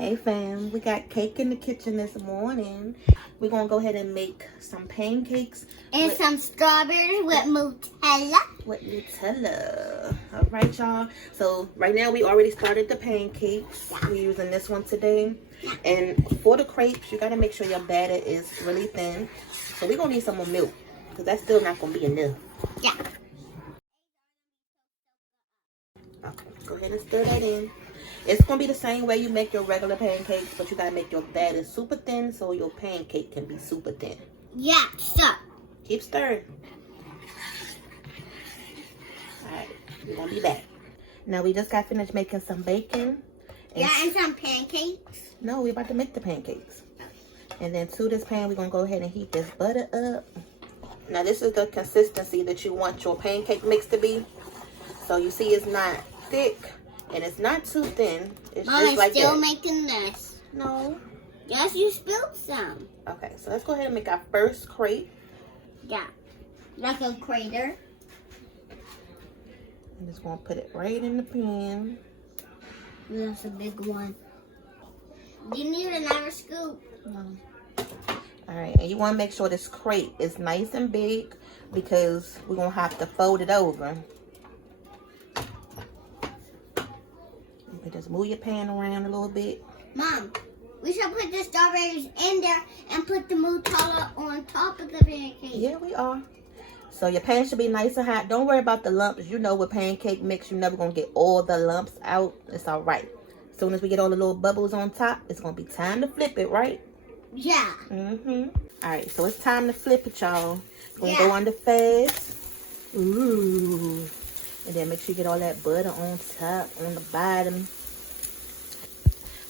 Hey fam, we got cake in the kitchen this morning. We're gonna go ahead and make some pancakes. And some strawberries with Nutella. All right, y'all. So right now we already started the pancakes. We're using this one today. And for the crepes, you gotta make sure your batter is really thin. So we're gonna need some more milk because that's still not gonna be enough. Yeah. Okay, go ahead and stir that in. It's gonna be the same way you make your regular pancakes, but you gotta make your batter super thin so your pancake can be super thin. Yeah, sure. Keep stirring. Alright, we're gonna be back. Now we just got finished making some bacon. And some pancakes. No, we're about to make the pancakes. And then to this pan, we're gonna go ahead and heat this butter up. Now this is the consistency that you want your pancake mix to be. So you see it's not thick. And it's not too thin. It's just like that. Still making this. No. Yes, you spilled some. Okay, so let's go ahead and make our first crepe. Yeah. Like a crater. I'm just going to put it right in the pan. That's a big one. You need another scoop. No. Alright, and you want to make sure this crepe is nice and big because we're going to have to fold it over. You can just move your pan around a little bit. Mom, we should put the strawberries in there and put the Nutella on top of the pancake. Yeah, we are. So your pan should be nice and hot. Don't worry about the lumps. You know with pancake mix, you're never going to get all the lumps out. It's all right. As soon as we get all the little bubbles on top, it's going to be time to flip it, right? Yeah. All right, so it's time to flip it, y'all. Going to go under fast. Ooh. And then make sure you get all that butter on top, on the bottom.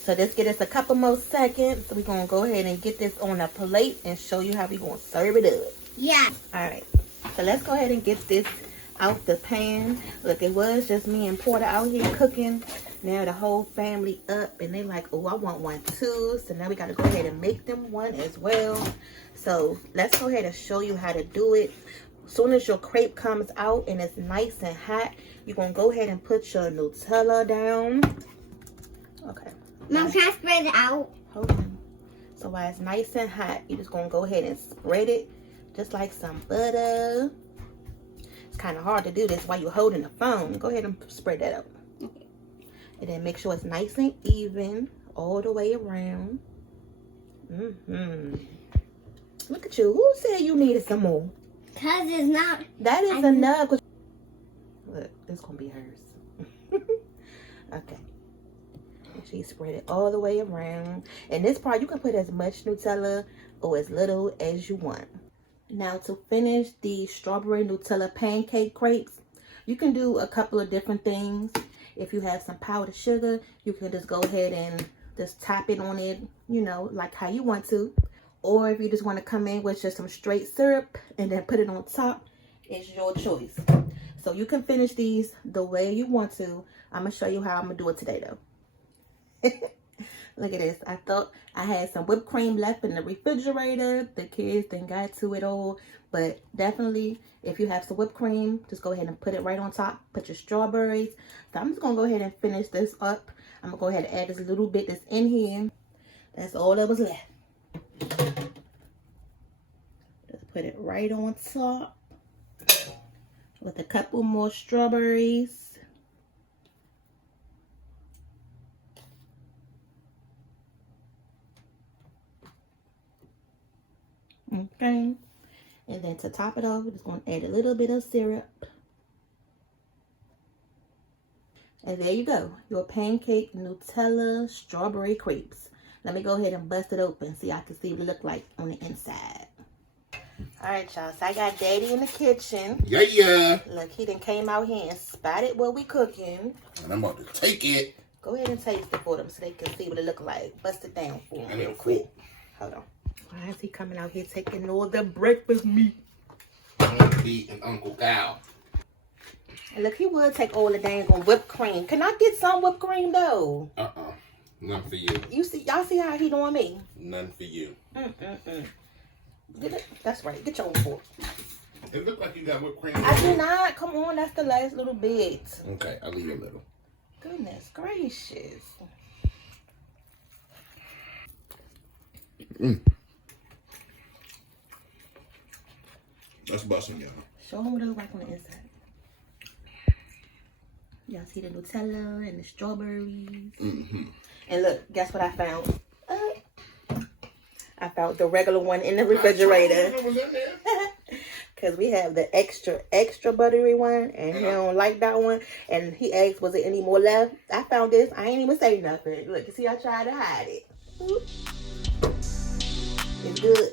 So just get us a couple more seconds. So we're going to go ahead and get this on a plate and show you how we're going to serve it up. Yeah. All right. So let's go ahead and get this out the pan. Look, it was just me and Porter out here cooking. Now the whole family up. And they like, oh, I want one too. So now we got to go ahead and make them one as well. So let's go ahead and show you how to do it. As soon as your crepe comes out and it's nice and hot, you're going to go ahead and put your Nutella down. Okay. Mom, can I spread it out? Hold on. So while it's nice and hot, you're just going to go ahead and spread it just like some butter. It's kind of hard to do this while you're holding the phone. Go ahead and spread that out. Okay. And then make sure it's nice and even all the way around. Look at you. Who said you needed some more? Because it's not. That is enough. Look, it's going to be hers. Okay. And she spread it all the way around. And this part, you can put as much Nutella or as little as you want. Now, to finish the strawberry Nutella pancake crepes, you can do a couple of different things. If you have some powdered sugar, you can just go ahead and just tap it on it, you know, like how you want to. Or if you just want to come in with just some straight syrup and then put it on top, it's your choice. So you can finish these the way you want to. I'm going to show you how I'm going to do it today, though. Look at this. I thought I had some whipped cream left in the refrigerator. The kids didn't got to it all. But definitely, if you have some whipped cream, just go ahead and put it right on top. Put your strawberries. So I'm just going to go ahead and finish this up. I'm going to go ahead and add this little bit that's in here. That's all that was left. Just put it right on top with a couple more strawberries. Okay, and then to top it off, we're just going to add a little bit of syrup. And there you go, your pancake Nutella strawberry crepes. Let me go ahead and bust it open so y'all can see what it look like on the inside. All right, y'all. So I got Daddy in the kitchen. Yeah. Look, he done came out here and spotted what we cooking. And I'm about to take it. Go ahead and taste it for them so they can see what it look like. Bust it down for them And real it's quick. cool. Hold on. Why is he coming out here taking all the breakfast meat? Pete and Uncle Cal. And look, he would take all the dang on whipped cream. Can I get some whipped cream though? None for you. Y'all see how he doing me? None for you. Get it? That's right. Get your own fork. It look like you got whipped cream. I do not. Come on, that's the last little bit. Okay, I'll leave a little. Goodness gracious. That's busting, y'all. Show them what it looks like on the inside. Y'all see the Nutella and the strawberries. And look, guess what I found? I found the regular one in the refrigerator. Because we have the extra buttery one. And he don't like that one. And he asked, was there any more left? I found this. I ain't even say nothing. Look, you see, I tried to hide it. It's good.